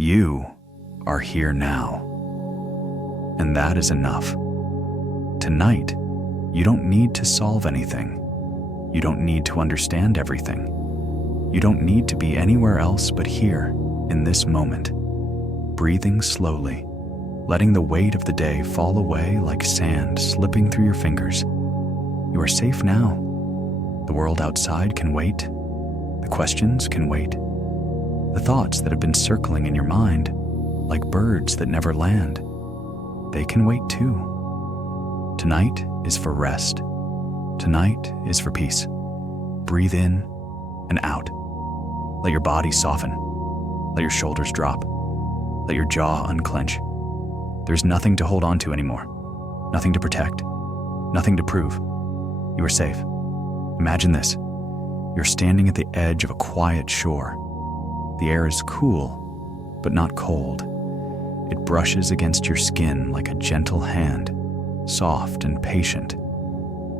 You are here now. And that is enough. Tonight, you don't need to solve anything. You don't need to understand everything. You don't need to be anywhere else but here, in this moment, breathing slowly, letting the weight of the day fall away like sand slipping through your fingers. You are safe now. The world outside can wait. The questions can wait. The thoughts that have been circling in your mind, like birds that never land, they can wait too. Tonight is for rest. Tonight is for peace. Breathe in and out. Let your body soften. Let your shoulders drop. Let your jaw unclench. There's nothing to hold on to anymore. Nothing to protect. Nothing to prove. You are safe. Imagine this. You're standing at the edge of a quiet shore. The air is cool, but not cold. It brushes against your skin like a gentle hand, soft and patient.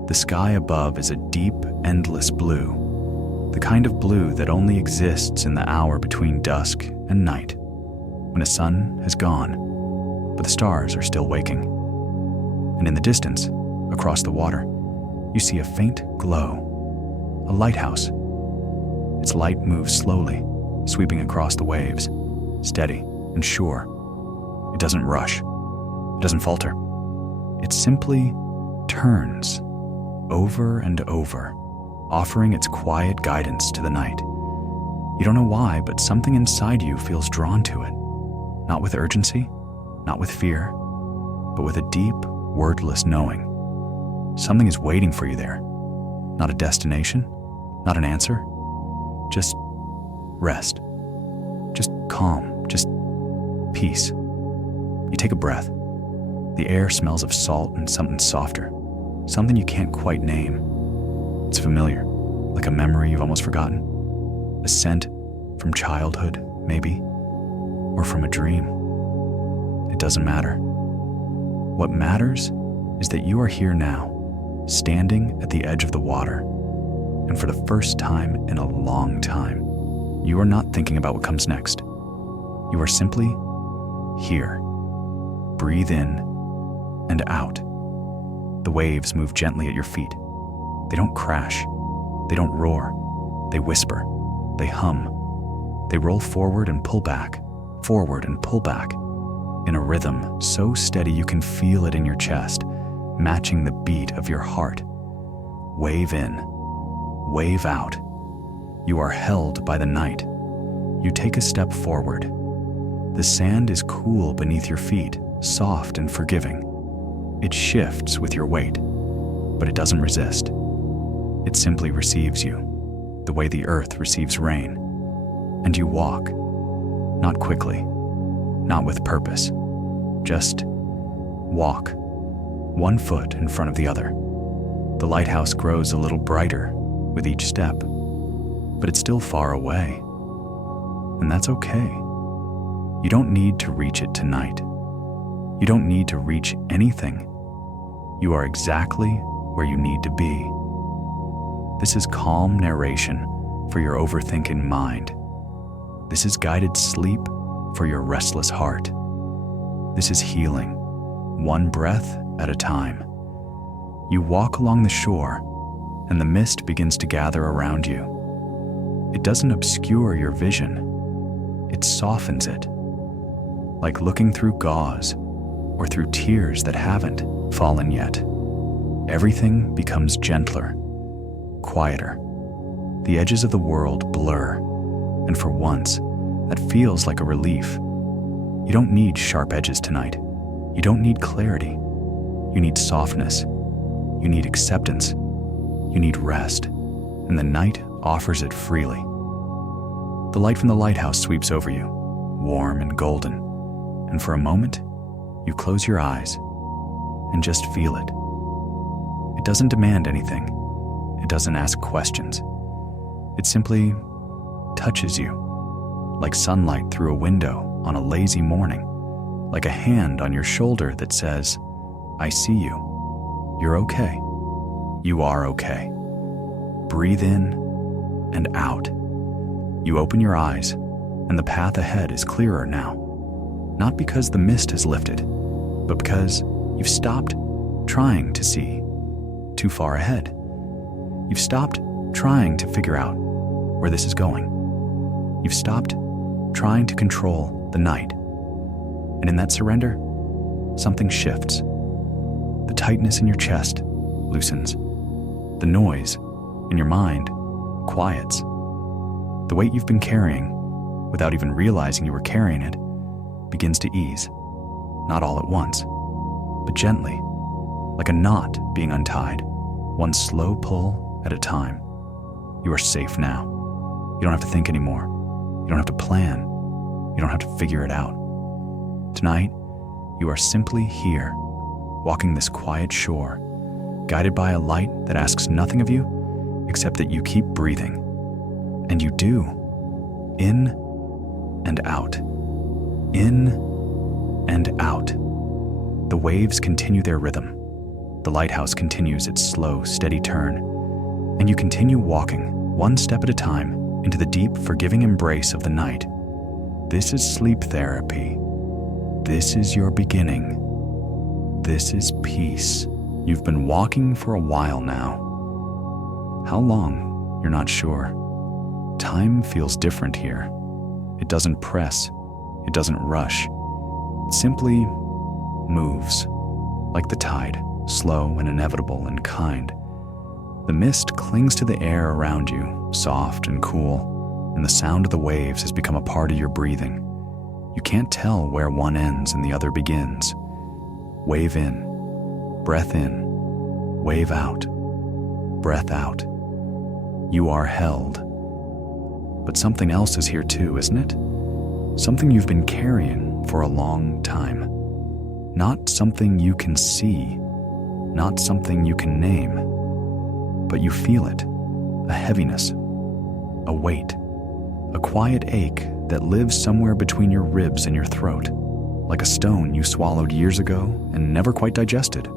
The sky above is a deep, endless blue, the kind of blue that only exists in the hour between dusk and night, when the sun has gone, but the stars are still waking. And in the distance, across the water, you see a faint glow, a lighthouse. Its light moves slowly, sweeping across the waves, steady and sure. It doesn't rush. It doesn't falter. It simply turns over and over, offering its quiet guidance to the night. You don't know why, but something inside you feels drawn to it. Not with urgency, not with fear, but with a deep, wordless knowing. Something is waiting for you there. Not a destination, not an answer, just rest, just calm, just peace. You take a breath. The air smells of salt and something softer, something you can't quite name. It's familiar, like a memory you've almost forgotten. A scent from childhood, maybe, or from a dream. It doesn't matter. What matters is that you are here now, standing at the edge of the water, and for the first time in a long time, you are not thinking about what comes next. You are simply here. Breathe in and out. The waves move gently at your feet. They don't crash. They don't roar. They whisper. They hum. They roll forward and pull back, in a rhythm so steady you can feel it in your chest, matching the beat of your heart. Wave in, wave out. You are held by the night. You take a step forward. The sand is cool beneath your feet, soft and forgiving. It shifts with your weight, but it doesn't resist. It simply receives you, the way the earth receives rain. And you walk, not quickly, not with purpose, just walk, one foot in front of the other. The lighthouse grows a little brighter with each step, but it's still far away. And that's okay. You don't need to reach it tonight. You don't need to reach anything. You are exactly where you need to be. This is calm narration for your overthinking mind. This is guided sleep for your restless heart. This is healing, one breath at a time. You walk along the shore, and the mist begins to gather around you. It doesn't obscure your vision. It softens it, like looking through gauze or through tears that haven't fallen yet. Everything becomes gentler, quieter. The edges of the world blur, and for once, that feels like a relief. You don't need sharp edges tonight. You don't need clarity. You need softness. You need acceptance. You need rest, and the night offers it freely. The light from the lighthouse sweeps over you, warm and golden, and for a moment, you close your eyes and just feel it. It doesn't demand anything. It doesn't ask questions. It simply touches you, like sunlight through a window on a lazy morning, like a hand on your shoulder that says, "I see you. You're okay. You are okay." Breathe in and out. You open your eyes, and the path ahead is clearer now. Not because the mist has lifted, but because you've stopped trying to see too far ahead. You've stopped trying to figure out where this is going. You've stopped trying to control the night. And in that surrender, something shifts. The tightness in your chest loosens. The noise in your mind quiets. The weight you've been carrying, without even realizing you were carrying it, begins to ease. Not all at once, but gently, like a knot being untied, one slow pull at a time. You are safe now. You don't have to think anymore. You don't have to plan. You don't have to figure it out. Tonight, you are simply here, walking this quiet shore, guided by a light that asks nothing of you except that you keep breathing. And you do. In and out. In and out. The waves continue their rhythm. The lighthouse continues its slow, steady turn. And you continue walking, one step at a time, into the deep, forgiving embrace of the night. This is sleep therapy. This is your beginning. This is peace. You've been walking for a while now. How long? You're not sure. Time feels different here. It doesn't press. It doesn't rush. It simply moves, like the tide, slow and inevitable and kind. The mist clings to the air around you, soft and cool, and the sound of the waves has become a part of your breathing. You can't tell where one ends and the other begins. Wave in, breath in, wave out, breath out. You are held. But something else is here too, isn't it? Something you've been carrying for a long time. Not something you can see, not something you can name, but you feel it, a heaviness, a weight, a quiet ache that lives somewhere between your ribs and your throat, like a stone you swallowed years ago and never quite digested.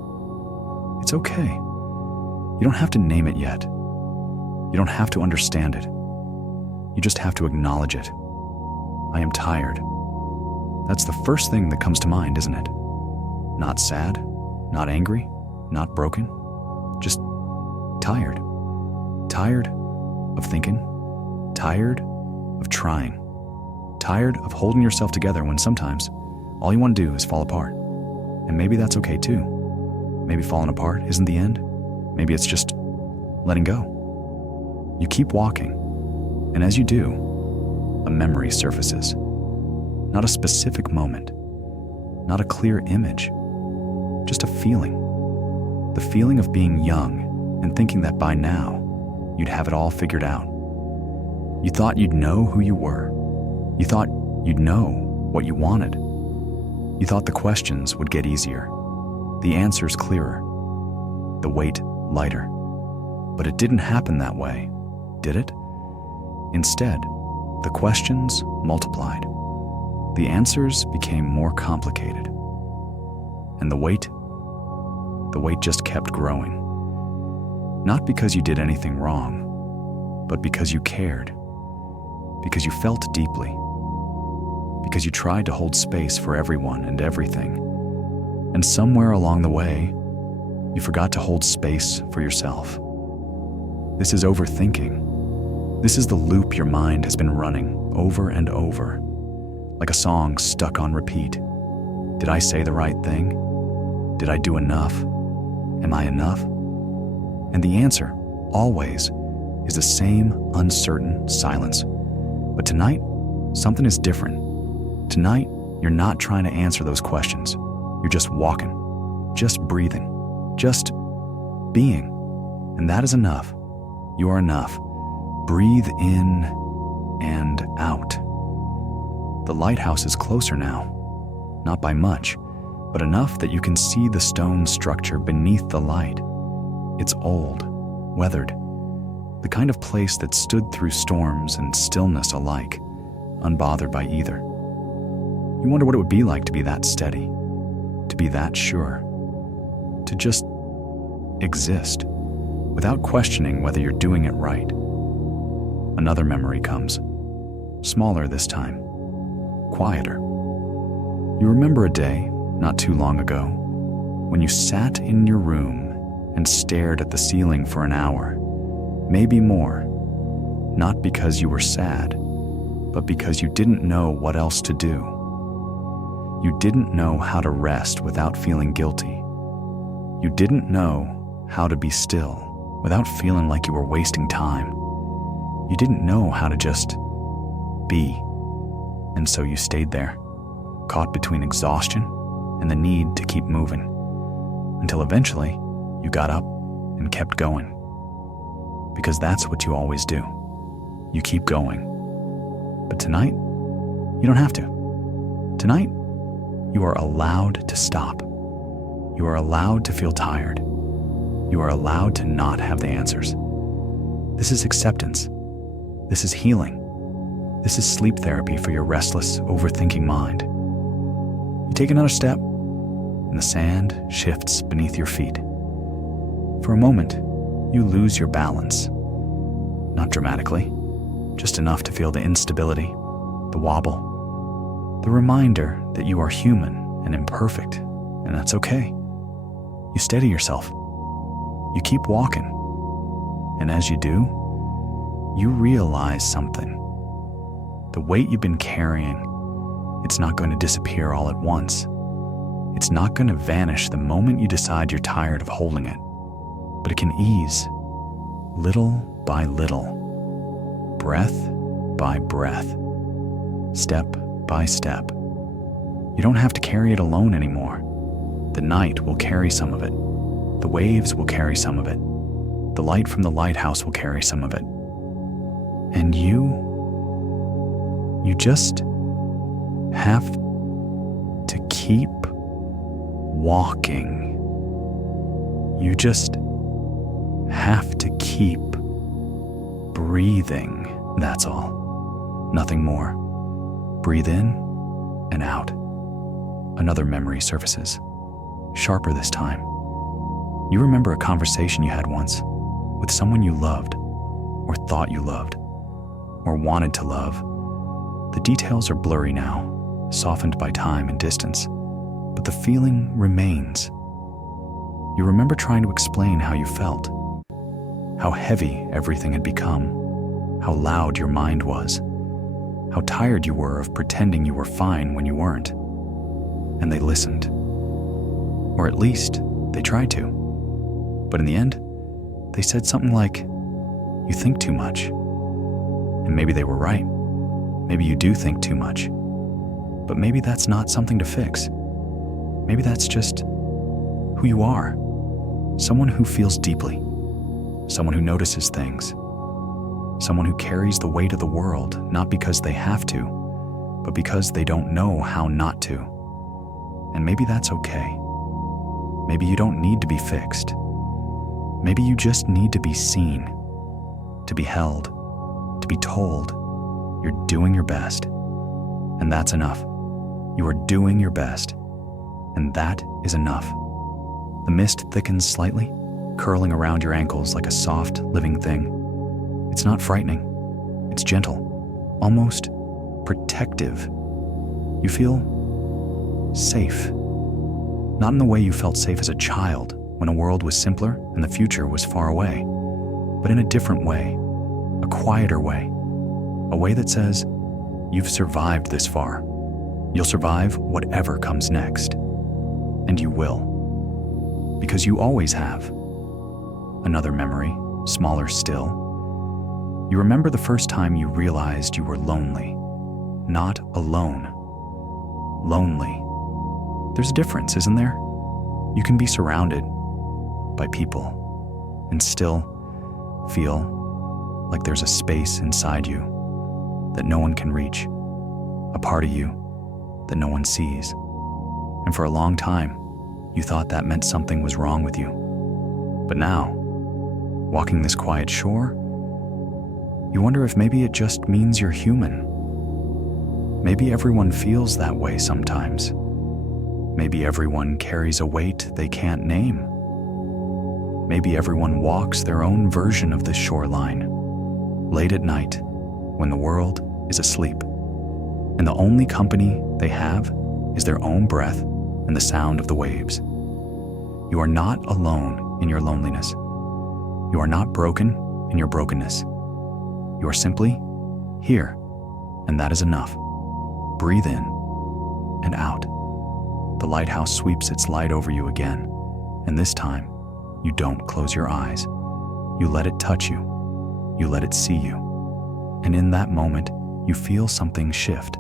It's okay. You don't have to name it yet. You don't have to understand it. You just have to acknowledge it. I am tired. That's the first thing that comes to mind, isn't it? Not sad, not angry, not broken, just tired. Tired of thinking, tired of trying, tired of holding yourself together when sometimes all you want to do is fall apart. And maybe that's okay too. Maybe falling apart isn't the end. Maybe it's just letting go. You keep walking, and as you do, a memory surfaces. Not a specific moment, not a clear image, just a feeling. The feeling of being young and thinking that by now, you'd have it all figured out. You thought you'd know who you were. You thought you'd know what you wanted. You thought the questions would get easier, the answers clearer, the weight lighter. But it didn't happen that way, did it? Instead, the questions multiplied. The answers became more complicated. And the weight just kept growing. Not because you did anything wrong, but because you cared. Because you felt deeply. Because you tried to hold space for everyone and everything. And somewhere along the way, you forgot to hold space for yourself. This is overthinking. This is the loop your mind has been running over and over, like a song stuck on repeat. Did I say the right thing? Did I do enough? Am I enough? And the answer, always, is the same uncertain silence. But tonight, something is different. Tonight, you're not trying to answer those questions. You're just walking, just breathing, just being. And that is enough. You are enough. Breathe in and out. The lighthouse is closer now, not by much, but enough that you can see the stone structure beneath the light. It's old, weathered, the kind of place that stood through storms and stillness alike, unbothered by either. You wonder what it would be like to be that steady, to be that sure, to just exist, without questioning whether you're doing it right. Another memory comes, smaller this time. quieter. You remember a day, not too long ago, when you sat in your room and stared at the ceiling for an hour, maybe more, not because you were sad, but because you didn't know what else to do. You didn't know how to rest without feeling guilty. You didn't know how to be still without feeling like you were wasting time. You didn't know how to just be. And so you stayed there, caught between exhaustion and the need to keep moving, until eventually you got up and kept going. Because that's what you always do. You keep going. But tonight, you don't have to. Tonight, you are allowed to stop. You are allowed to feel tired. You are allowed to not have the answers. This is acceptance. This is healing. This is sleep therapy for your restless, overthinking mind. You take another step, and the sand shifts beneath your feet. For a moment, you lose your balance. Not dramatically, just enough to feel the instability, the wobble, the reminder that you are human and imperfect, and that's okay. You steady yourself. You keep walking. And as you do, you realize something. The weight you've been carrying, it's not going to disappear all at once. It's not going to vanish the moment you decide you're tired of holding it, but it can ease little by little, breath by breath, step by step. You don't have to carry it alone anymore. The night will carry some of it. The waves will carry some of it. The light from the lighthouse will carry some of it. And you just have to keep walking. You just have to keep breathing. That's all. Nothing more. Breathe in and out. Another memory surfaces, sharper this time. You remember a conversation you had once with someone you loved, or thought you loved, or wanted to love. The details are blurry now, softened by time and distance, but the feeling remains. You remember trying to explain how you felt, how heavy everything had become, how loud your mind was, how tired you were of pretending you were fine when you weren't. And they listened. Or at least, they tried to. But in the end, they said something like, "You think too much." And maybe they were right. Maybe you do think too much. But maybe that's not something to fix. Maybe that's just who you are. Someone who feels deeply. Someone who notices things. Someone who carries the weight of the world, not because they have to, but because they don't know how not to. And maybe that's okay. Maybe you don't need to be fixed. Maybe you just need to be seen, to be held, to be told you're doing your best. And that's enough. You are doing your best. And that is enough. The mist thickens slightly, curling around your ankles like a soft, living thing. It's not frightening. It's gentle, almost protective. You feel safe. Not in the way you felt safe as a child, when a world was simpler and the future was far away, but in a different way, a quieter way, a way that says, you've survived this far. You'll survive whatever comes next. And you will. Because you always have. Another memory, smaller still. You remember the first time you realized you were lonely. Not alone. Lonely. There's a difference, isn't there? You can be surrounded by people and still feel like there's a space inside you that no one can reach, a part of you that no one sees. And for a long time, you thought that meant something was wrong with you. But now, walking this quiet shore, you wonder if maybe it just means you're human. Maybe everyone feels that way sometimes. Maybe everyone carries a weight they can't name. Maybe everyone walks their own version of this shoreline, late at night, when the world is asleep. And the only company they have is their own breath and the sound of the waves. You are not alone in your loneliness. You are not broken in your brokenness. You are simply here, and that is enough. Breathe in and out. The lighthouse sweeps its light over you again, and this time, you don't close your eyes. You let it touch you. You let it see you. And in that moment, you feel something shift.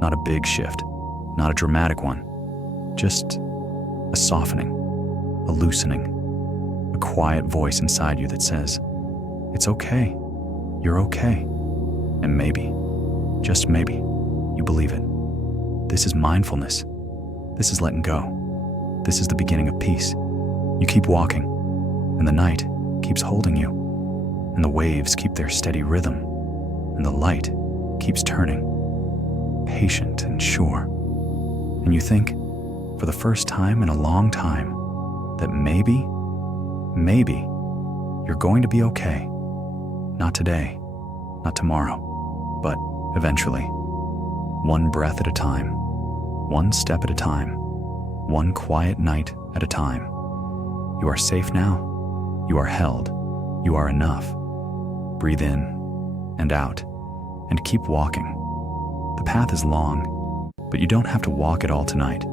Not a big shift, not a dramatic one, just a softening, a loosening, a quiet voice inside you that says, "It's okay, you're okay." And maybe, just maybe, you believe it. This is mindfulness. This is letting go. This is the beginning of peace. You keep walking, and the night keeps holding you, and the waves keep their steady rhythm, and the light keeps turning, patient and sure. And you think, for the first time in a long time, that maybe, you're going to be okay. Not today, not tomorrow, but eventually. One breath at a time, one step at a time, one quiet night at a time. You are safe now. You are held. You are enough. Breathe in and out, and keep walking. The path is long, but you don't have to walk it all tonight.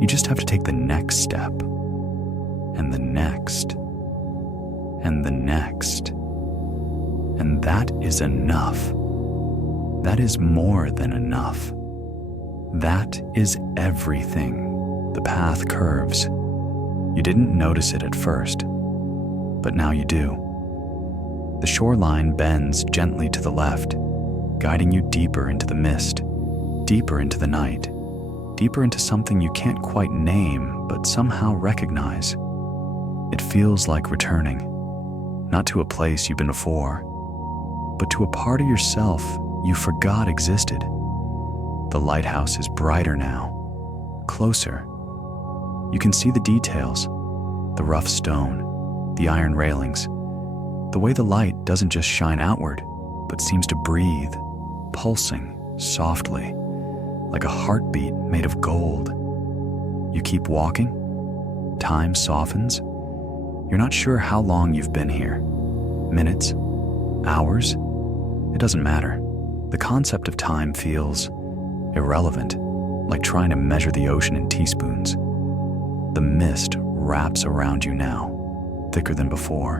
You just have to take the next step, and the next, and the next. And that is enough. That is more than enough. That is everything. The path curves. You didn't notice it at first, but now you do. The shoreline bends gently to the left, guiding you deeper into the mist, deeper into the night, deeper into something you can't quite name but somehow recognize. It feels like returning, not to a place you've been before, but to a part of yourself you forgot existed. The lighthouse is brighter now, closer. You can see the details, the rough stone, the iron railings, the way the light doesn't just shine outward, but seems to breathe, pulsing softly, like a heartbeat made of gold. You keep walking, time softens. You're not sure how long you've been here. Minutes, hours, it doesn't matter. The concept of time feels irrelevant, like trying to measure the ocean in teaspoons. The mist wraps around you now, thicker than before,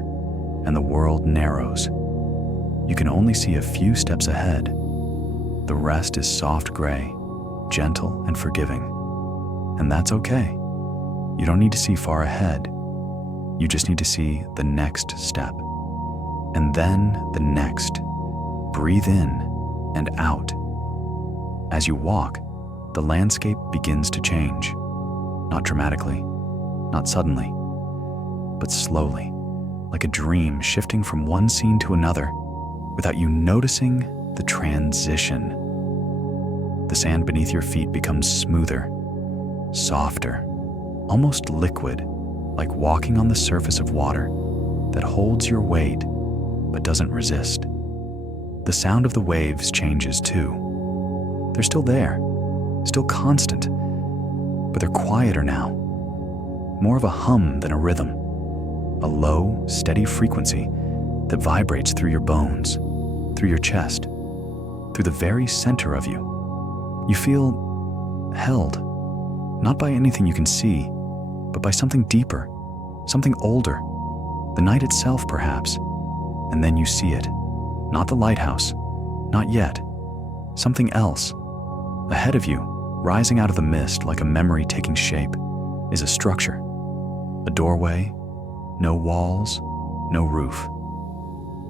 and the world narrows. You can only see a few steps ahead. The rest is soft gray, gentle and forgiving. And that's okay. You don't need to see far ahead. You just need to see the next step. And then the next. Breathe in and out. As you walk, the landscape begins to change. Not dramatically, not suddenly, but slowly, like a dream shifting from one scene to another without you noticing the transition. The sand beneath your feet becomes smoother, softer, almost liquid, like walking on the surface of water that holds your weight but doesn't resist. The sound of the waves changes too. They're still there, still constant, but they're quieter now. More of a hum than a rhythm. A low, steady frequency that vibrates through your bones, through your chest, through the very center of you. You feel held, not by anything you can see, but by something deeper, something older, the night itself perhaps. And then you see it. Not the lighthouse, not yet. Something else. Ahead of you, rising out of the mist like a memory taking shape, is a structure. A doorway, no walls, no roof.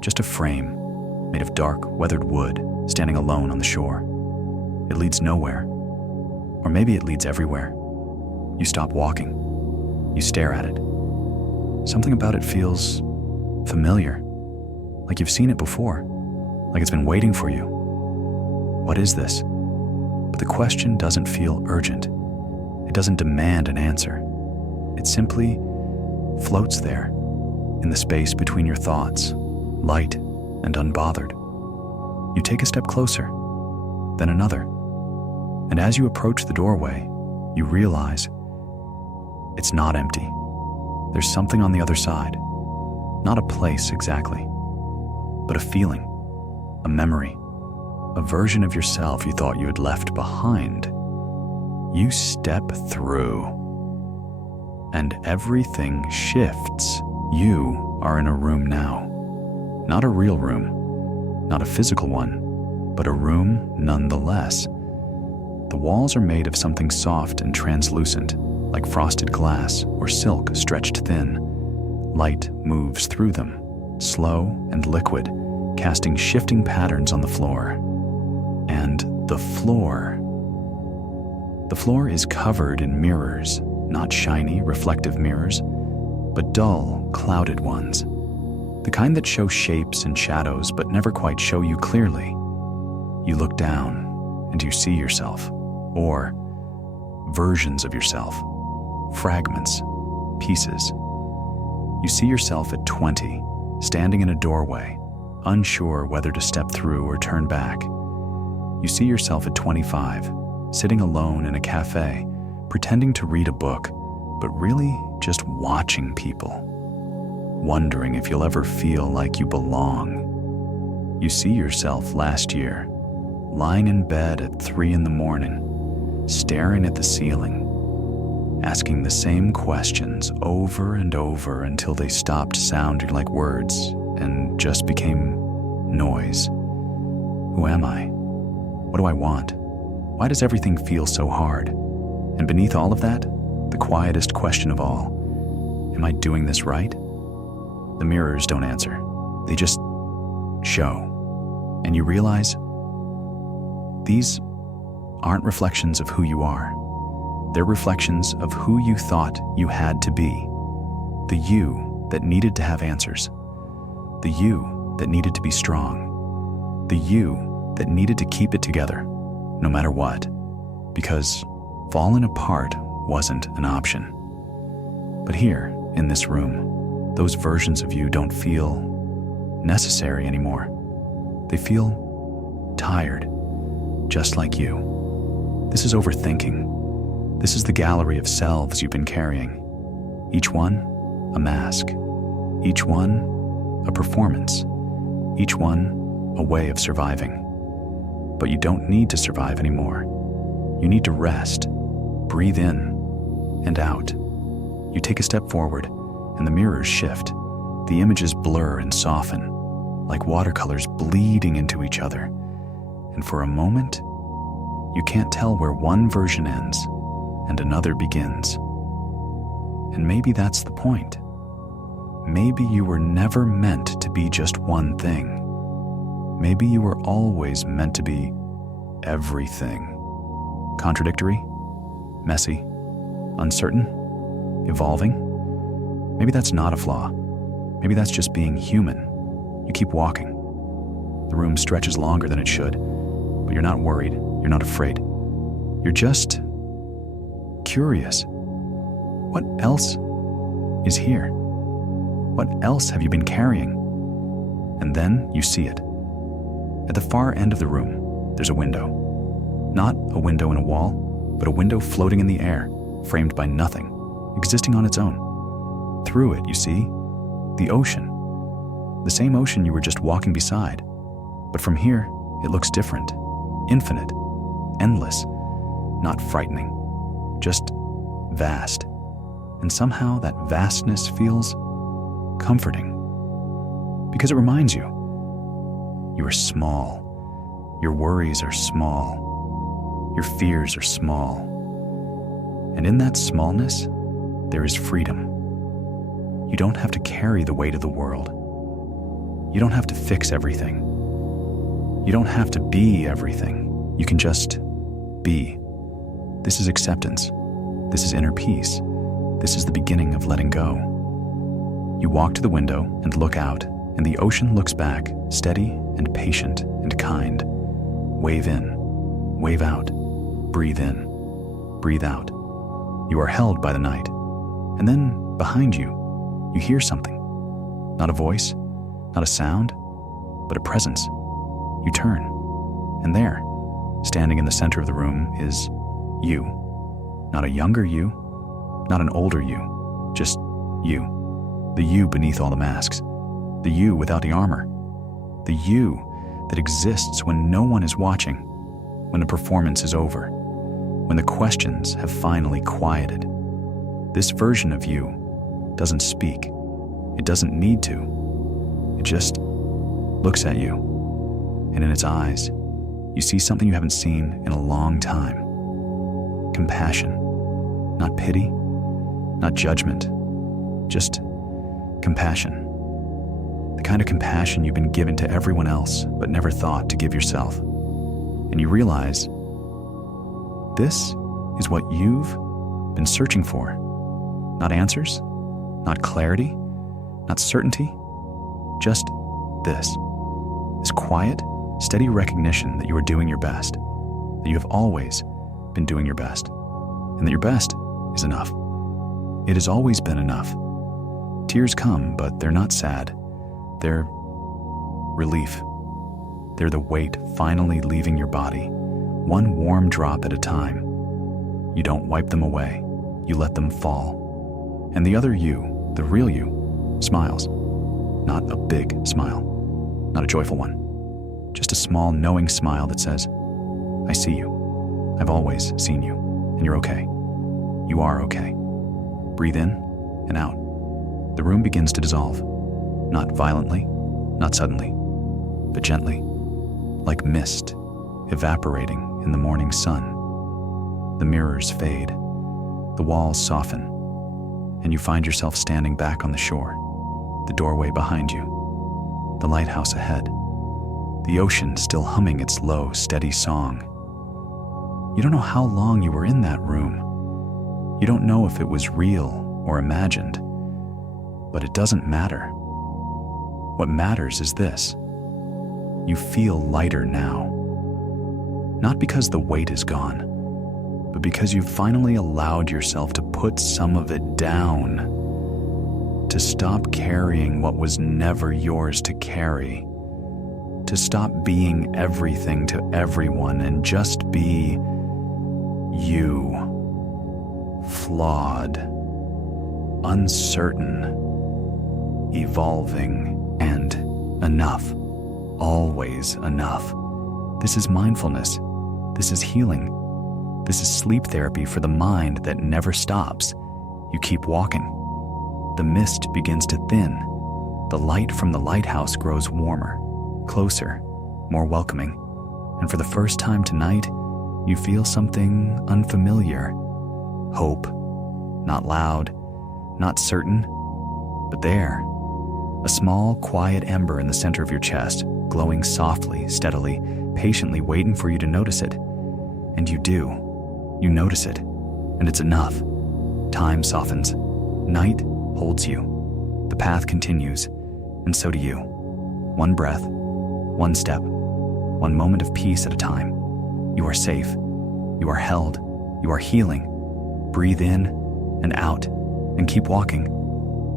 Just a frame made of dark, weathered wood standing alone on the shore. It leads nowhere. Or maybe it leads everywhere. You stop walking. You stare at it. Something about it feels familiar. Like you've seen it before, like it's been waiting for you. What is this? But the question doesn't feel urgent. It doesn't demand an answer. It simply floats there, in the space between your thoughts, light and unbothered. You take a step closer, then another, And as you approach the doorway, you realize it's not empty. There's something on the other side. Not a place exactly, but a feeling, a memory, a version of yourself you thought you had left behind. You step through, and everything shifts. You are in a room now. Not a real room, not a physical one, but a room nonetheless. The walls are made of something soft and translucent, like frosted glass or silk stretched thin. Light moves through them, slow and liquid, casting shifting patterns on the floor. And the floor is covered in mirrors, not shiny, reflective mirrors, but dull, clouded ones. The kind that show shapes and shadows but never quite show you clearly. You look down and you see yourself, or versions of yourself, fragments, pieces. You see yourself at 20, standing in a doorway, unsure whether to step through or turn back. You see yourself at 25, sitting alone in a cafe, pretending to read a book, but really just watching people, wondering if you'll ever feel like you belong. You see yourself last year, lying in bed at 3 a.m, staring at the ceiling, asking the same questions over and over until they stopped sounding like words and just became noise. Who am I? What do I want? Why does everything feel so hard? And beneath all of that, the quietest question of all, am I doing this right? The mirrors don't answer. They just show. And you realize these aren't reflections of who you are. They're reflections of who you thought you had to be. The you that needed to have answers. The you that needed to be strong. The you that needed to keep it together, no matter what, because falling apart wasn't an option. But here, in this room, those versions of you don't feel necessary anymore. They feel tired, just like you. This is overthinking. This is the gallery of selves you've been carrying. Each one, a mask. Each one, a performance. Each one, a way of surviving. But you don't need to survive anymore. You need to rest, breathe in and out. You take a step forward, and the mirrors shift. The images blur and soften, like watercolors bleeding into each other. And for a moment, you can't tell where one version ends and another begins. And maybe that's the point. Maybe you were never meant to be just one thing. Maybe you were always meant to be everything. Contradictory, messy, uncertain, evolving. Maybe that's not a flaw. Maybe that's just being human. You keep walking. The room stretches longer than it should, but you're not worried. You're not afraid. You're just curious. What else is here? What else have you been carrying? And then you see it. At the far end of the room, there's a window. Not a window in a wall, but a window floating in the air, framed by nothing, existing on its own. Through it, you see, the ocean. The same ocean you were just walking beside. But from here, it looks different, infinite, endless, not frightening, just vast. And somehow that vastness feels comforting. Because it reminds you, you are small. Your worries are small. Your fears are small. And in that smallness, there is freedom. You don't have to carry the weight of the world. You don't have to fix everything. You don't have to be everything. You can just be. This is acceptance. This is inner peace. This is the beginning of letting go. You walk to the window and look out, and the ocean looks back, steady and patient and kind. Wave in, wave out, breathe in, breathe out. You are held by the night. And then, behind you, you hear something. Not a voice, not a sound, but a presence. You turn, and there, Standing in the center of the room is you. Not a younger you, not an older you, just you. The you beneath all the masks. The you without the armor. The you that exists when no one is watching, when the performance is over, when the questions have finally quieted. This version of you doesn't speak. It doesn't need to. It just looks at you. And in its eyes, you see something you haven't seen in a long time. Compassion. Not pity, not judgment, just compassion. The kind of compassion you've been given to everyone else but never thought to give yourself. And you realize this is what you've been searching for. Not answers, not clarity, not certainty, just this quiet, steady recognition that you are doing your best, that you have always been doing your best, and that your best is enough. It has always been enough. Tears come, but they're not sad. They're relief. They're the weight finally leaving your body, one warm drop at a time. You don't wipe them away. You let them fall. And the other you, the real you, smiles. Not a big smile, not a joyful one. Just a small knowing smile that says, I see you. I've always seen you, and you're okay. You are okay. Breathe in and out. The room begins to dissolve. Not violently, not suddenly, but gently, like mist evaporating in the morning sun. The mirrors fade, the walls soften, and you find yourself standing back on the shore, the doorway behind you, the lighthouse ahead, the ocean still humming its low, steady song. You don't know how long you were in that room. You don't know if it was real or imagined, but it doesn't matter. What matters is this. You feel lighter now. Not because the weight is gone, but because you've finally allowed yourself to put some of it down, to stop carrying what was never yours to carry, to stop being everything to everyone and just be you. Flawed, uncertain, evolving, and enough. Always enough. This is mindfulness. This is healing. This is sleep therapy for the mind that never stops. You keep walking. The mist begins to thin. The light from the lighthouse grows warmer, closer, more welcoming. And for the first time tonight, you feel something unfamiliar. Hope. Not loud, not certain, but there. A small, quiet ember in the center of your chest, glowing softly, steadily, patiently waiting for you to notice it. And you do. You notice it, and it's enough. Time softens. Night holds you. The path continues, and so do you. One breath, one step, one moment of peace at a time. You are safe. You are held. You are healing. Breathe in and out, and keep walking.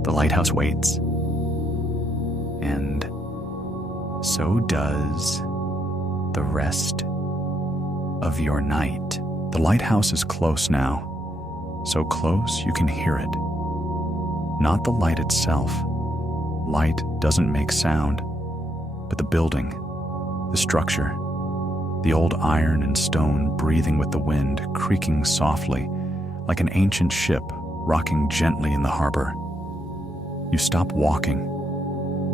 The lighthouse waits. And so does the rest of your night. The lighthouse is close now, so close you can hear it. Not the light itself. Light doesn't make sound, but the building, the structure, the old iron and stone breathing with the wind, creaking softly like an ancient ship rocking gently in the harbor. You stop walking.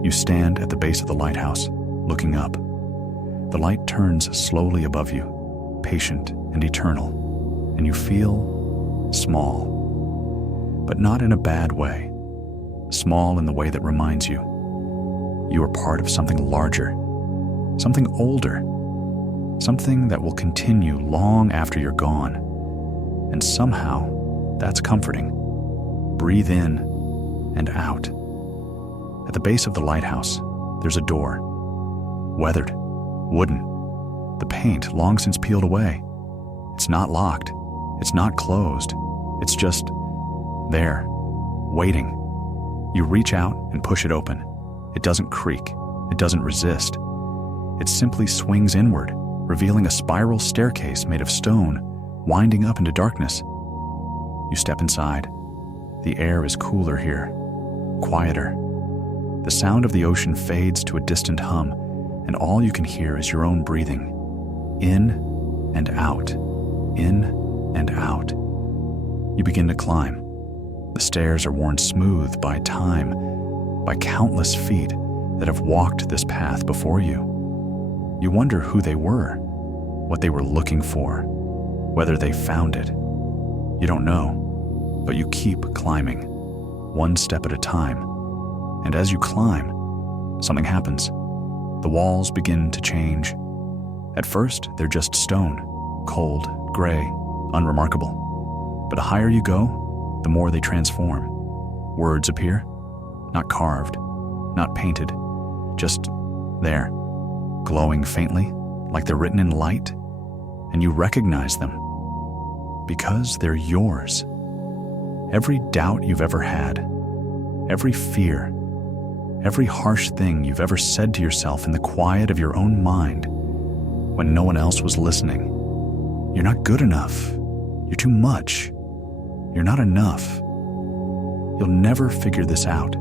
You stand at the base of the lighthouse, looking up. The light turns slowly above you, patient and eternal, and you feel small, but not in a bad way. Small in the way that reminds you you are part of something larger, something older, something that will continue long after you're gone. And somehow, that's comforting. Breathe in and out. At the base of the lighthouse, there's a door. Weathered, wooden, the paint long since peeled away. It's not locked. It's not closed. It's just there, waiting. You reach out and push it open. It doesn't creak. It doesn't resist. It simply swings inward, revealing a spiral staircase made of stone, winding up into darkness. You step inside. The air is cooler here, quieter. The sound of the ocean fades to a distant hum, and all you can hear is your own breathing. In and out, in and out. You begin to climb. The stairs are worn smooth by time, by countless feet that have walked this path before you. You wonder who they were, what they were looking for, whether they found it. You don't know, but you keep climbing, one step at a time. And as you climb, something happens. The walls begin to change. At first, they're just stone, cold, gray, unremarkable. But the higher you go, the more they transform. Words appear, not carved, not painted, just there, glowing faintly, like they're written in light, and you recognize them because they're yours. Every doubt you've ever had, every fear, every harsh thing you've ever said to yourself in the quiet of your own mind when no one else was listening. You're not good enough. You're too much. You're not enough. You'll never figure this out.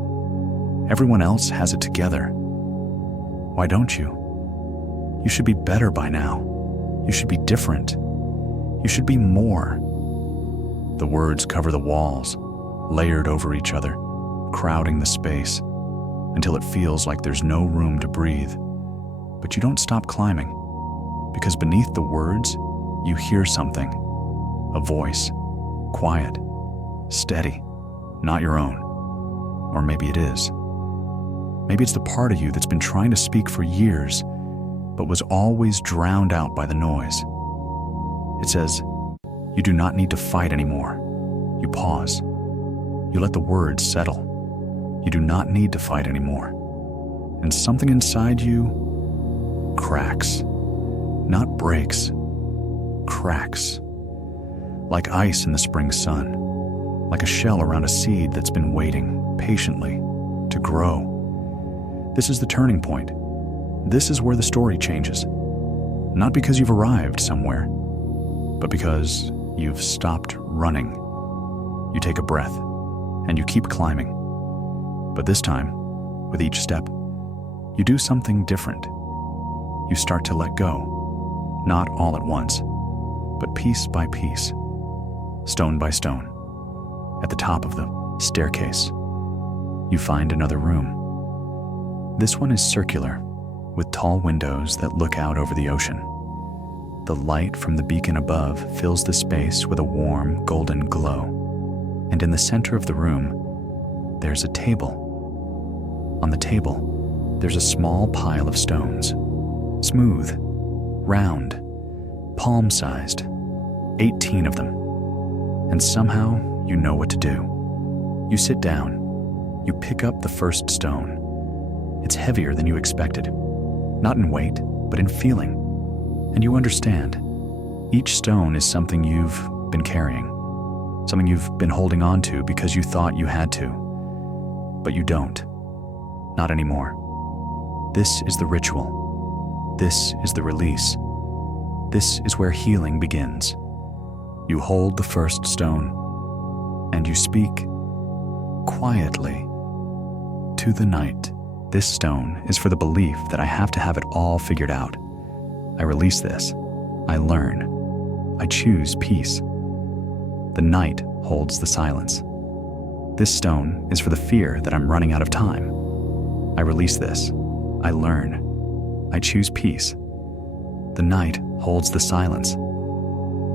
Everyone else has it together. Why don't you? You should be better by now. You should be different. You should be more. The words cover the walls, layered over each other, crowding the space, until it feels like there's no room to breathe. But you don't stop climbing, because beneath the words, you hear something. A voice, quiet, steady, not your own. Or maybe it is. Maybe it's the part of you that's been trying to speak for years, but was always drowned out by the noise. It says, you do not need to fight anymore. You pause. You let the words settle. You do not need to fight anymore. And something inside you cracks. Not breaks. Cracks. Like ice in the spring sun. Like a shell around a seed that's been waiting patiently to grow. This is the turning point. This is where the story changes. Not because you've arrived somewhere, but because you've stopped running. You take a breath, and you keep climbing. But this time, with each step, you do something different. You start to let go, not all at once, but piece by piece, stone by stone. At the top of the staircase, you find another room. This one is circular, with tall windows that look out over the ocean. The light from the beacon above fills the space with a warm, golden glow. And in the center of the room, there's a table. On the table, there's a small pile of stones. Smooth, round, palm-sized, 18 of them. And somehow, you know what to do. You sit down. You pick up the first stone. It's heavier than you expected. Not in weight, but in feeling. And you understand. Each stone is something you've been carrying. Something you've been holding on to because you thought you had to. But you don't. Not anymore. This is the ritual. This is the release. This is where healing begins. You hold the first stone, and you speak quietly to the night. This stone is for the belief that I have to have it all figured out. I release this. I learn. I choose peace. The night holds the silence. This stone is for the fear that I'm running out of time. I release this. I learn. I choose peace. The night holds the silence.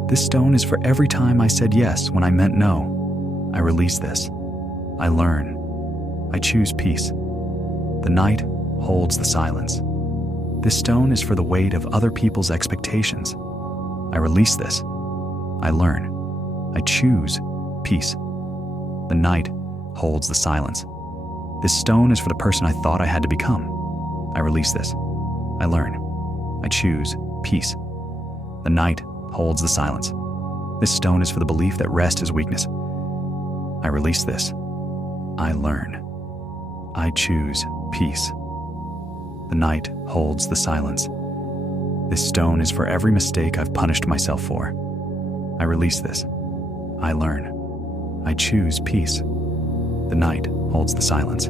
This stone is for every time I said yes when I meant no. I release this. I learn. I choose peace. The night holds the silence. This stone is for the weight of other people's expectations. I release this. I learn. I choose peace. The night holds the silence. This stone is for the person I thought I had to become. I release this. I learn. I choose peace. The night holds the silence. This stone is for the belief that rest is weakness. I release this. I learn. I choose peace. The night holds the silence. This stone is for every mistake I've punished myself for. I release this. I learn. I choose peace. The night holds the silence.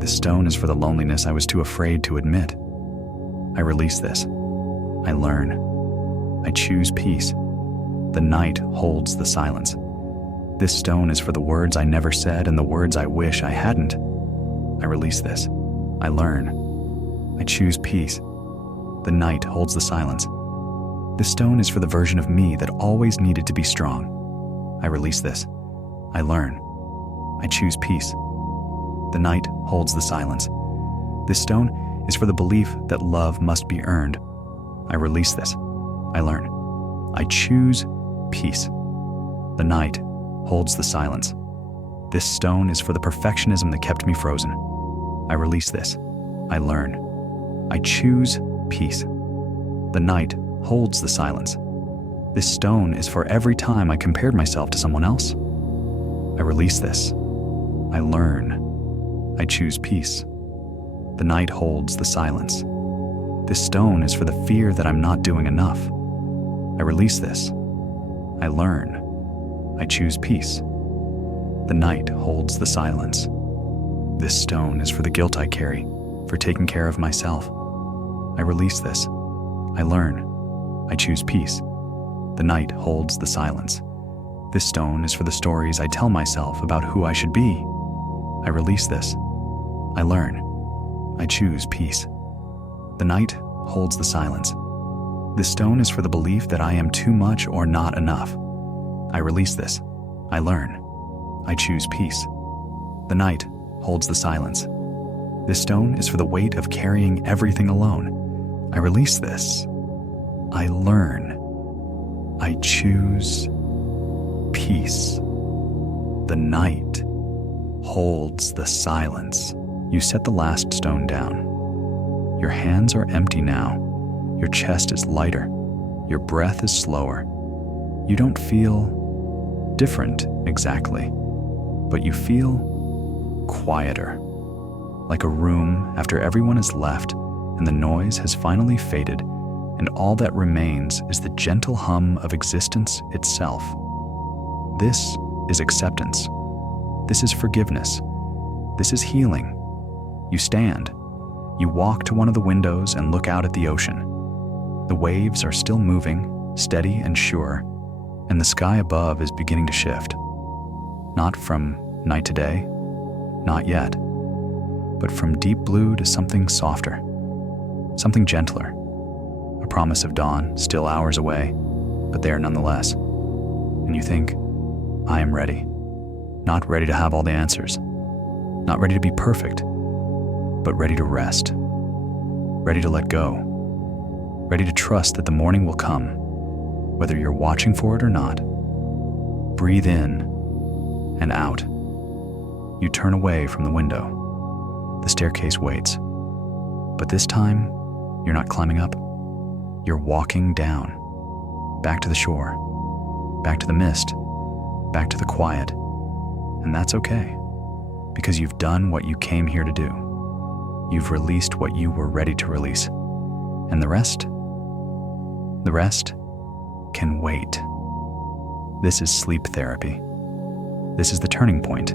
This stone is for the loneliness I was too afraid to admit. I release this. I learn. I choose peace. The night holds the silence. This stone is for the words I never said and the words I wish I hadn't. I release this. I learn. I choose peace. The night holds the silence. This stone is for the version of me that always needed to be strong. I release this. I learn. I choose peace. The night holds the silence. This stone is for the belief that love must be earned. I release this. I learn. I choose peace. The night holds the silence. This stone is for the perfectionism that kept me frozen. I release this. I learn. I choose peace. The night holds the silence. This stone is for every time I compared myself to someone else. I release this. I learn. I choose peace. The night holds the silence. This stone is for the fear that I'm not doing enough. I release this. I learn. I choose peace. The night holds the silence. This stone is for the guilt I carry, for taking care of myself. I release this. I learn. I choose peace. The night holds the silence. This stone is for the stories I tell myself about who I should be. I release this. I learn. I choose peace. The night holds the silence. This stone is for the belief that I am too much or not enough. I release this. I learn. I choose peace. The night holds the silence. This stone is for the weight of carrying everything alone. I release this. I learn. I choose peace. The night holds the silence. You set the last stone down. Your hands are empty now. Your chest is lighter. Your breath is slower. You don't feel different exactly, but you feel quieter, like a room after everyone has left and the noise has finally faded, and all that remains is the gentle hum of existence itself. This is acceptance. This is forgiveness. This is healing. You stand. You walk to one of the windows and look out at the ocean. The waves are still moving, steady and sure, and the sky above is beginning to shift. Not from night to day, not yet, but from deep blue to something softer, something gentler, a promise of dawn still hours away, but there nonetheless. And you think, I am ready. Not ready to have all the answers, not ready to be perfect, but ready to rest, ready to let go, ready to trust that the morning will come, whether you're watching for it or not. Breathe in and out. You turn away from the window. The staircase waits. But this time, you're not climbing up. You're walking down, back to the shore, back to the mist, back to the quiet. And that's okay, because you've done what you came here to do. You've released what you were ready to release. And the rest can wait. This is sleep therapy. This is the turning point.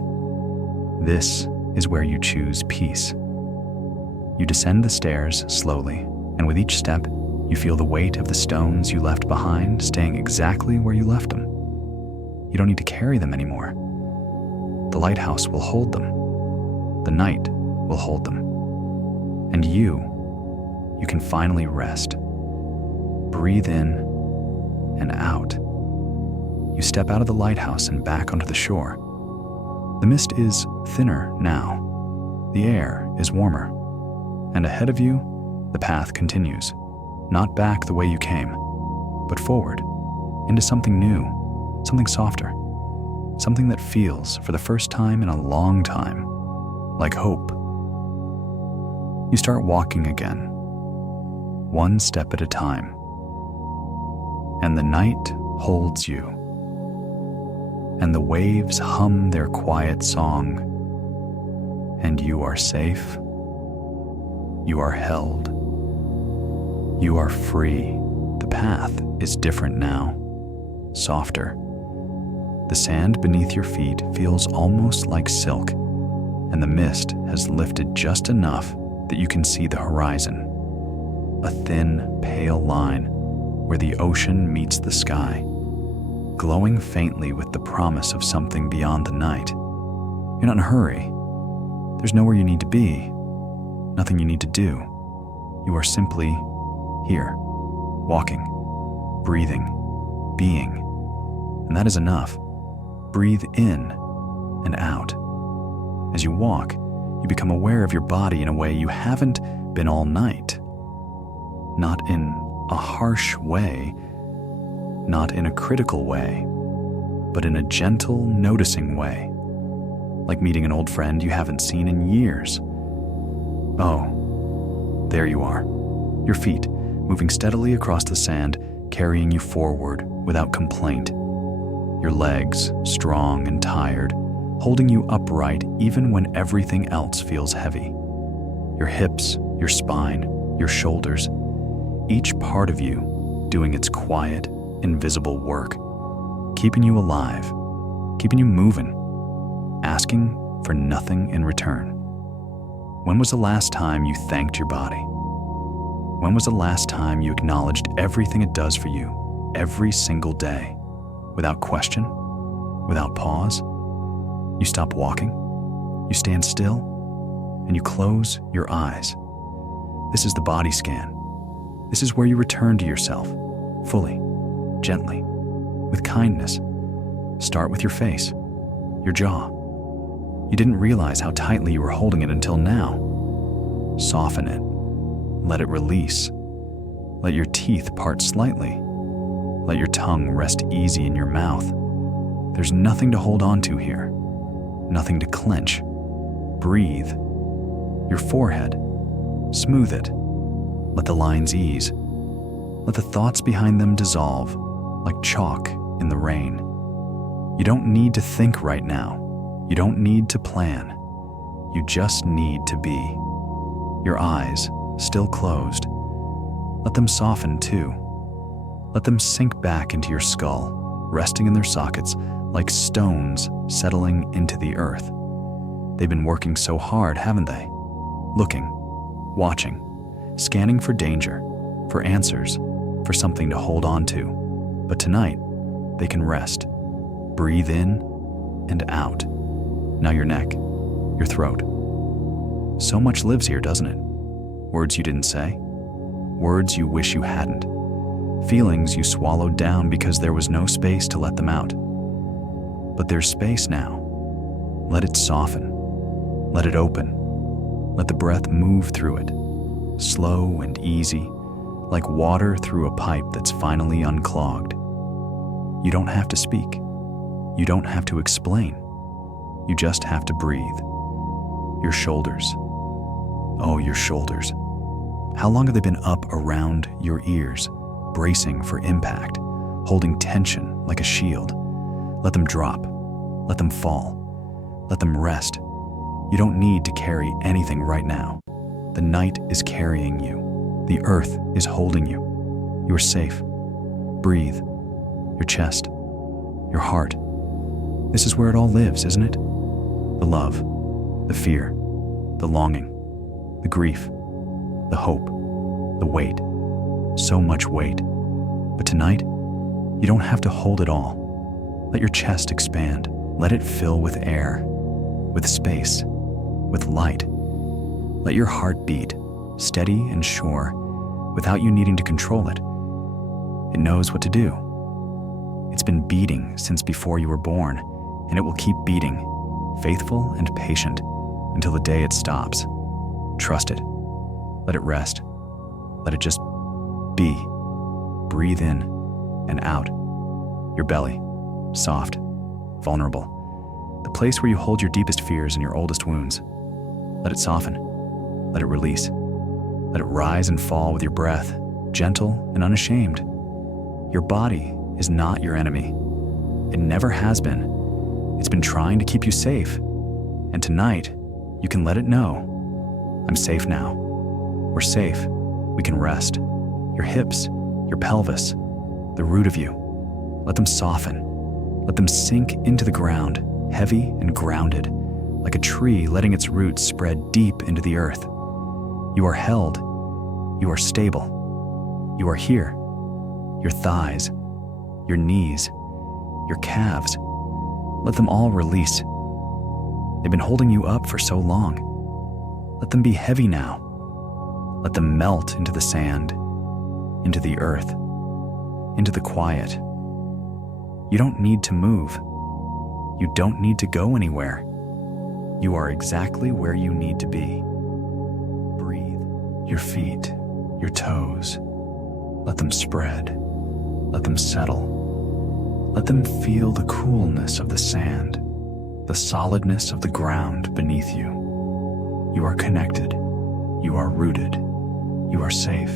This is where you choose peace. You descend the stairs slowly, and with each step, you feel the weight of the stones you left behind staying exactly where you left them. You don't need to carry them anymore. The lighthouse will hold them. The night will hold them. And you can finally rest. Breathe in and out. You step out of the lighthouse and back onto the shore. The mist is thinner now. The air is warmer. And ahead of you, the path continues. Not back the way you came, but forward, into something new, something softer, something that feels, for the first time in a long time, like hope. You start walking again, one step at a time, and the night holds you, and the waves hum their quiet song, and you are safe, you are held, You are free. The path is different now, softer. The sand beneath your feet feels almost like silk, and the mist has lifted just enough that you can see the horizon. A thin, pale line where the ocean meets the sky, glowing faintly with the promise of something beyond the night. You're not in a hurry. There's nowhere you need to be, nothing you need to do. You are simply here, walking, breathing, being, and that is enough. Breathe in and out. As you walk, you become aware of your body in a way you haven't been all night. Not in a harsh way, not in a critical way, but in a gentle, noticing way, like meeting an old friend you haven't seen in years. Oh, there you are, your feet moving steadily across the sand, carrying you forward without complaint. Your legs, strong and tired, holding you upright even when everything else feels heavy. Your hips, your spine, your shoulders, each part of you doing its quiet, invisible work, keeping you alive, keeping you moving, asking for nothing in return. When was the last time you thanked your body? When was the last time you acknowledged everything it does for you every single day? Without question, without pause, you stop walking, you stand still, and you close your eyes. This is the body scan. This is where you return to yourself, fully, gently, with kindness. Start with your face, your jaw. You didn't realize how tightly you were holding it until now. Soften it. Let it release. Let your teeth part slightly. Let your tongue rest easy in your mouth. There's nothing to hold on to here. Nothing to clench. Breathe. Your forehead. Smooth it. Let the lines ease. Let the thoughts behind them dissolve, like chalk in the rain. You don't need to think right now. You don't need to plan. You just need to be. Your eyes, still closed. Let them soften too. Let them sink back into your skull, resting in their sockets like stones settling into the earth. They've been working so hard, haven't they? Looking, watching, scanning for danger, for answers, for something to hold on to. But tonight, they can rest. Breathe in and out. Now your neck, your throat. So much lives here, doesn't it? Words you didn't say, words you wish you hadn't, feelings you swallowed down because there was no space to let them out. But there's space now. Let it soften. Let it open. Let the breath move through it, slow and easy, like water through a pipe that's finally unclogged. You don't have to speak. You don't have to explain. You just have to breathe. Your shoulders. Oh, your shoulders. How long have they been up around your ears, bracing for impact, holding tension like a shield? Let them drop. Let them fall. Let them rest. You don't need to carry anything right now. The night is carrying you. The earth is holding you. You are safe. Breathe. Your chest. Your heart. This is where it all lives, isn't it? The love, the fear, the longing, the grief, the hope, the weight. So much weight. But tonight, you don't have to hold it all. Let your chest expand. Let it fill with air, with space, with light. Let your heart beat, steady and sure, without you needing to control it. It knows what to do. It's been beating since before you were born, and it will keep beating, faithful and patient, until the day it stops. Trust it. Let it rest. Let it just be. Breathe in and out. Your belly, soft, vulnerable. The place where you hold your deepest fears and your oldest wounds. Let it soften. Let it release. Let it rise and fall with your breath, gentle and unashamed. Your body is not your enemy. It never has been. It's been trying to keep you safe. And tonight, you can let it know. I'm safe now. We're safe. We can rest. your hips, your pelvis, the root of you. Let them soften. Let them sink into the ground, heavy and grounded, like a tree letting its roots spread deep into the earth. You are held. You are stable. You are here. Your thighs, your knees, your calves. Let them all release. They've been holding you up for so long. Let them be heavy now. Let them melt into the sand, into the earth, into the quiet. You don't need to move. You don't need to go anywhere. You are exactly where you need to be. Breathe. Your feet, your toes. Let them spread. Let them settle. Let them feel the coolness of the sand, the solidness of the ground beneath you. You are connected. You are rooted. You are safe.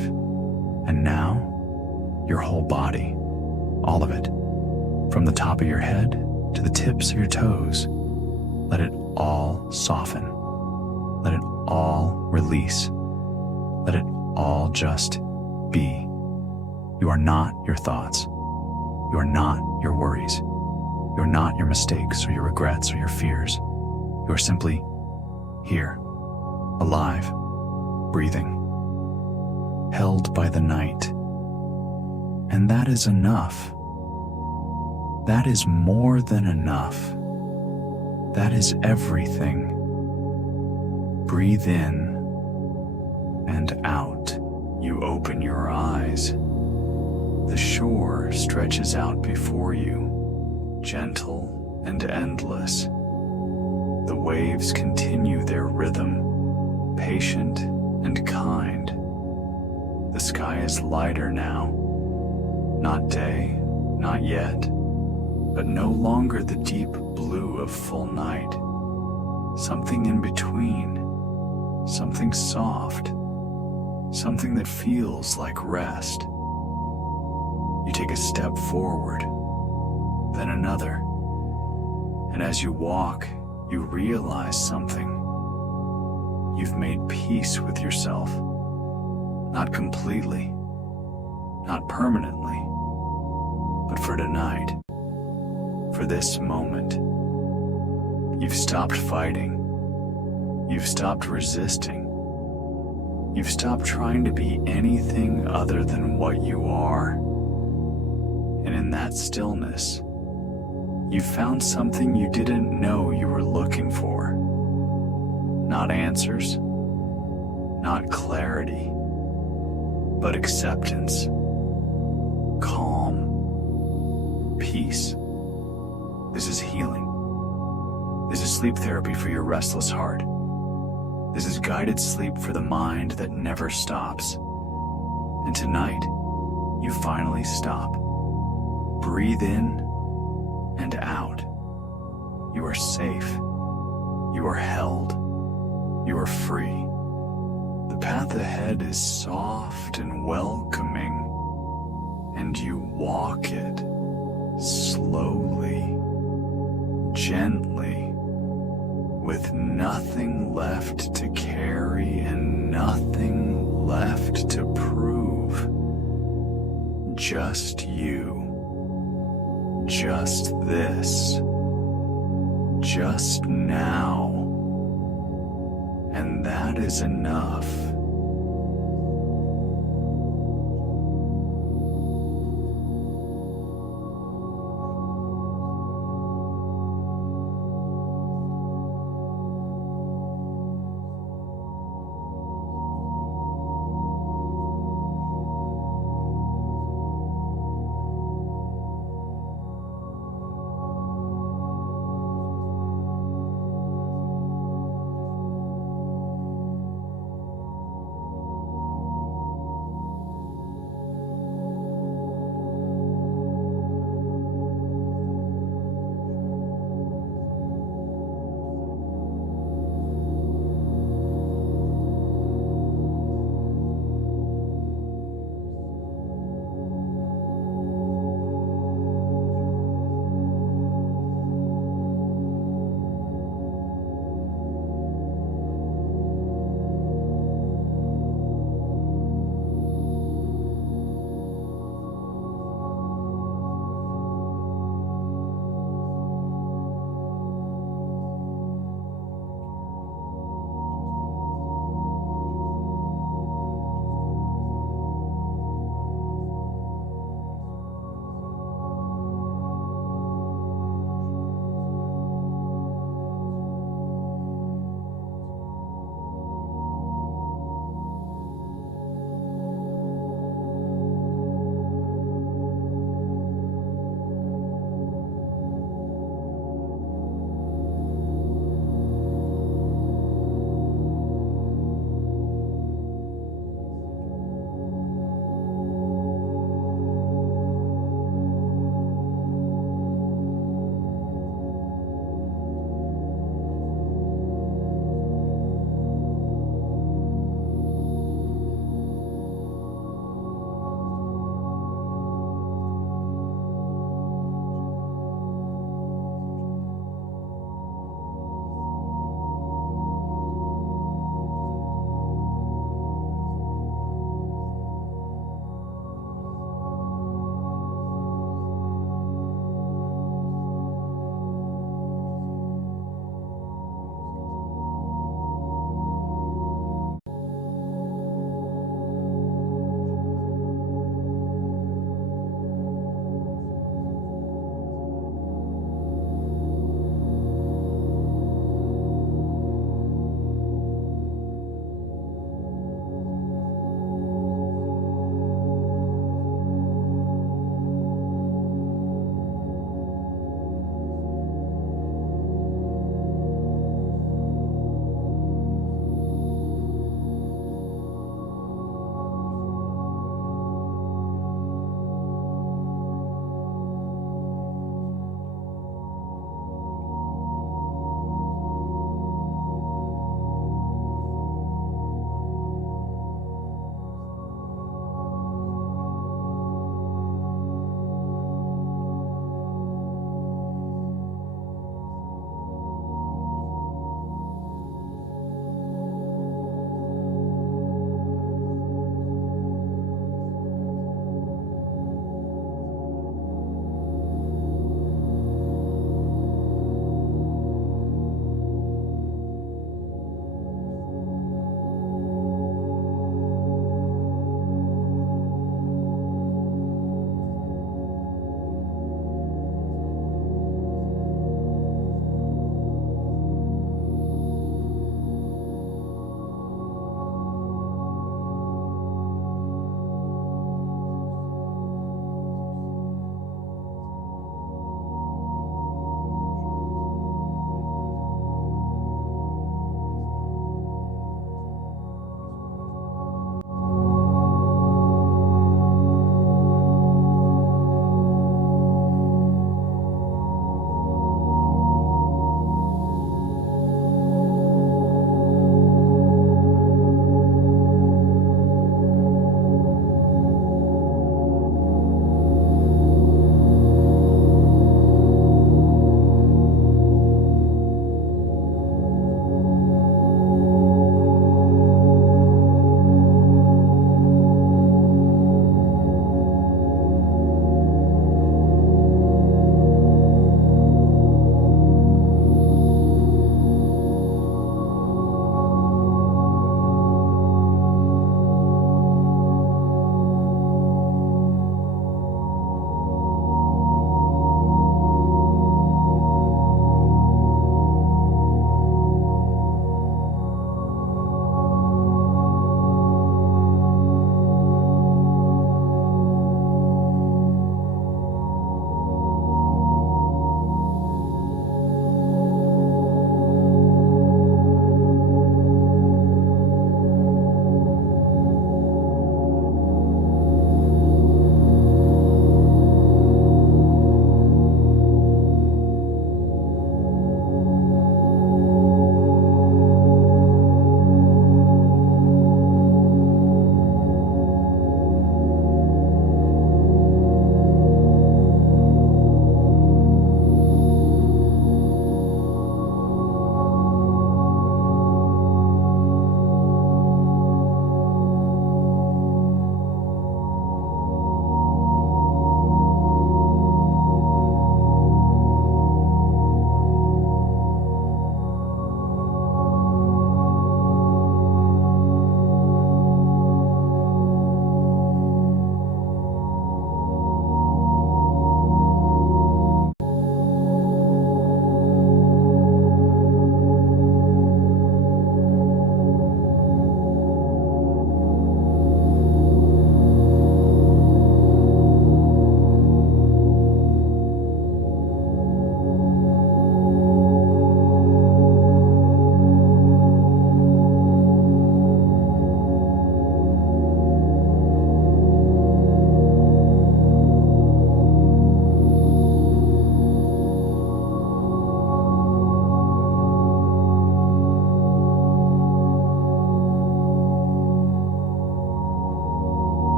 And now, your whole body, all of it, from the top of your head to the tips of your toes, let it all soften. Let it all release. Let it all just be. You are not your thoughts. You are not your worries. You are not your mistakes or your regrets or your fears. You are simply here, alive, breathing, held by the night. And that is enough. That is more than enough. That is everything. Breathe in and out. You open your eyes. The shore stretches out before you, gentle and endless. The waves continue their rhythm, patient and kind. The sky is lighter now. Not day, not yet, but no longer the deep blue of full night. Something in between, something soft, something that feels like rest. You take a step forward, then another, and as you walk, you realize something. You've made peace with yourself. Not completely, not permanently, but for tonight, for this moment. You've stopped fighting. You've stopped resisting. You've stopped trying to be anything other than what you are. And in that stillness, you found something you didn't know you were looking for. Not answers, not clarity, but acceptance, calm, peace. This is healing. This is sleep therapy for your restless heart. This is guided sleep for the mind that never stops. And tonight, you finally stop. Breathe in and out. You are safe. You are held. You are free. The path ahead is soft and welcoming, and you walk it slowly, gently, with nothing left to carry and nothing left to prove. Just you. Just this. Just now. And that is enough.